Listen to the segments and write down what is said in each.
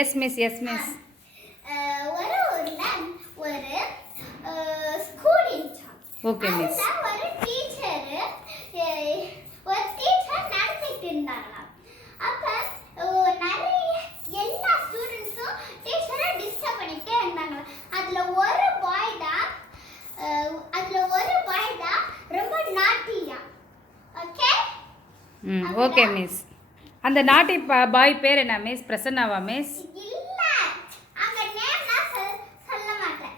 Yes miss yes miss. ஒரு ஊர்ல ஒரு ஸ்கூல் இருந்துச்சாம். Okay miss. ஒரு டீச்சர் நடத்திட்டு இருந்தாங்களாம். அப்ப நிறைய எல்லா ஸ்டூடெண்ட்ஸும் டீச்சரை டிஸ்டர்ப் பண்ணிட்டே இருந்தாங்களாம். அதுல ஒரு பாய் தான் ரொம்ப நாட்டியா. Okay okay miss. அந்த நாட்டி பாய் பேர் என்ன மிஸ்? பிரசன்னாவா மிஸ்? இல்ல, அங்க நேம்லாம் சொல்ல மாட்டேன்.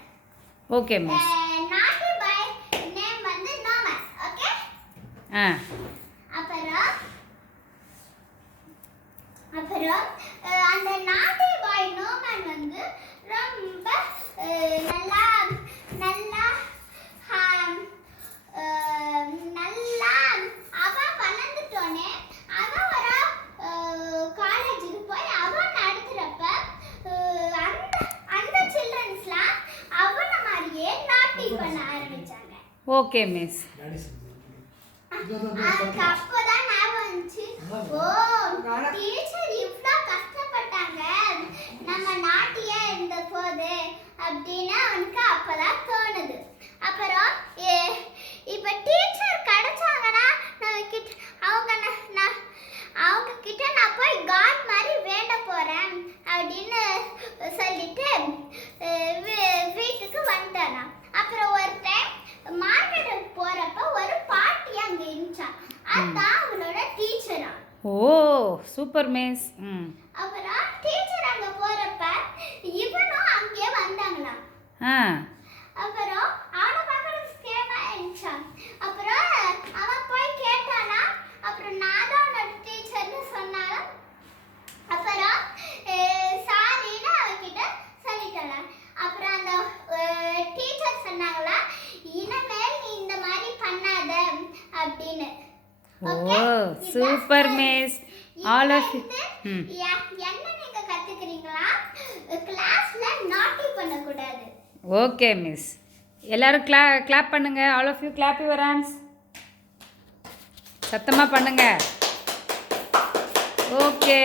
Okay miss. நாட்டி பாய் நேம் வந்து நோமன். ஓகே அப்புறம் அந்த நாட்டி பாய் நோமன் வந்து ரொம்ப நல்லா நல்லா நல்லா அவன் வளர்ந்துட்டோன்னே அவன் ஒரு காலேஜுக்கு போய் அவன் நடத்துறப்ப அந்த சில்ட்ரன்ஸ்லாம் அவனை மாதிரியே நாட்டி பண்ண ஆரம்பிச்சாங்க. Okay miss. அதுக்கு அப்போதான் ஞாபகம் வந்துச்சு, ஓ டீச்சர் இவ்வளோ கஷ்டப்பட்டாங்க நம்ம நாட்டியே இருந்த போது அப்படின்னு அவனுக்கு அப்பதான் தோணுது. அப்புறம் இப்போ டீச்சர் கிடைச்சாங்கன்னா அவங்க கிட்ட நான் போய் காட் மாதிரி வேண்ட போறேன் அப்படின்னு சொல்லிட்டு வீட்டுக்கு வந்தானா. அப்புறம் ஒரு டைம் மார்க்கெட்டுக்கு போறப்ப ஒரு பாட்டி அங்க இருந்துச்சா. அதான் அவளோட டீச்சரா. ஓ சூப்பர் மிஸ். அப்புறம் டீச்சர் அங்க போறப்ப இவனும் அங்கே வந்தாங்களாம். அப்புறம் அவனை பார்க்கறதுக்கு ஸ்கேமா இருந்துச்சா. அப்புறம் அவன் போய் கேட்டானா. அப்புறம் நான் தான் உன்னோட டீச்சர்னு சொன்னாலும். அப்புறம் சாரின்னு அவகிட்ட சொல்லிட்டாளா. அப்புறம் அந்த டீச்சர் சொன்னாங்களா, இனிமேல் நீ இந்த மாதிரி பண்ணாத அப்படின்னு. Oh super miss. All of என்ன நீங்க கத்துக்கிறீங்களா? கிளாஸ்ல நாட்டி பண்ண கூடாது. Okay miss. எல்லாரும் கிளாப் பண்ணுங்க. All of you clap your hands. சத்தமாக பண்ணுங்க. ஓகே.